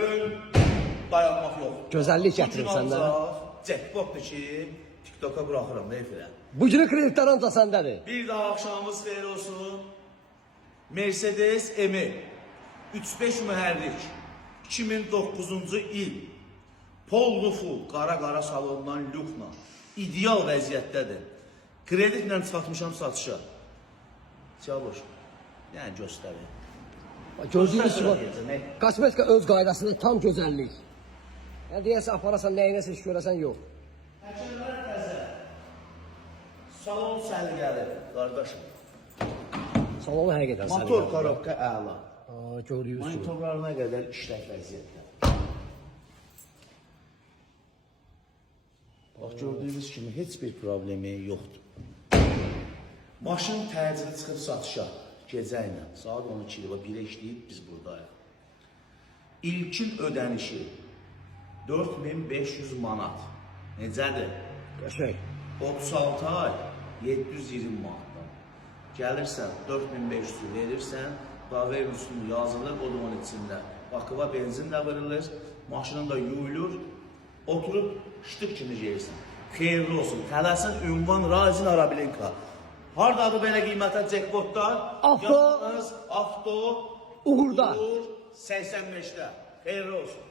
Böyün dayanmaq yox. Gözəllik gətirir səndə. Jackpotdur ki, TikToka buraxıram, nə efirəm. Bu günün kreditlərin da səndədir. Bir daha axşamımız xeyir olsun. Mercedes M 3.5 mühərrik 2009-cu il Paul Rufu qara salondan lükla ideal vəziyyətdədir. Kreditlə çıxartmışam satışa. Çavuş, yəni göstərin. Gördüyünüz kimi kosmetika öz qaydasında tam gözəllik. Yəni deyəsən aparasan nəyinəsə iş görəsən yox. Həkimlər təzə. Salon səliqəli, qardaşım. Salonu həqiqətən səliqəli. Motor korobka əla. Gördüyünüz kimi. Monitorlarına qədər işlək vəziyyətdə. Bax, gördüyünüz kimi heç bir problemi yoxdur. Maşın təcili çıxıb satışa, gecə ilə, saat 12 ilə 1-ə işləyib biz buradayıq. İlkin ödənişi 4500 manat. Necədir? Qəşəng. 36 ay 720 manatdan. Gəlirsən 4500 verirsən, daverin üstünü yazılır odumun içində. Bakıva benzin də vırılır, maşının da yuyulur, oturub ştık kimi yeyirsən. Xeyirli olsun. Tələsin ünvan Razin Arablenka. Hardadır belə qiymətə jackpotlar? Avto. Yalnız Avto Uğurda. Uğur 85'də. Xeyirli olsun.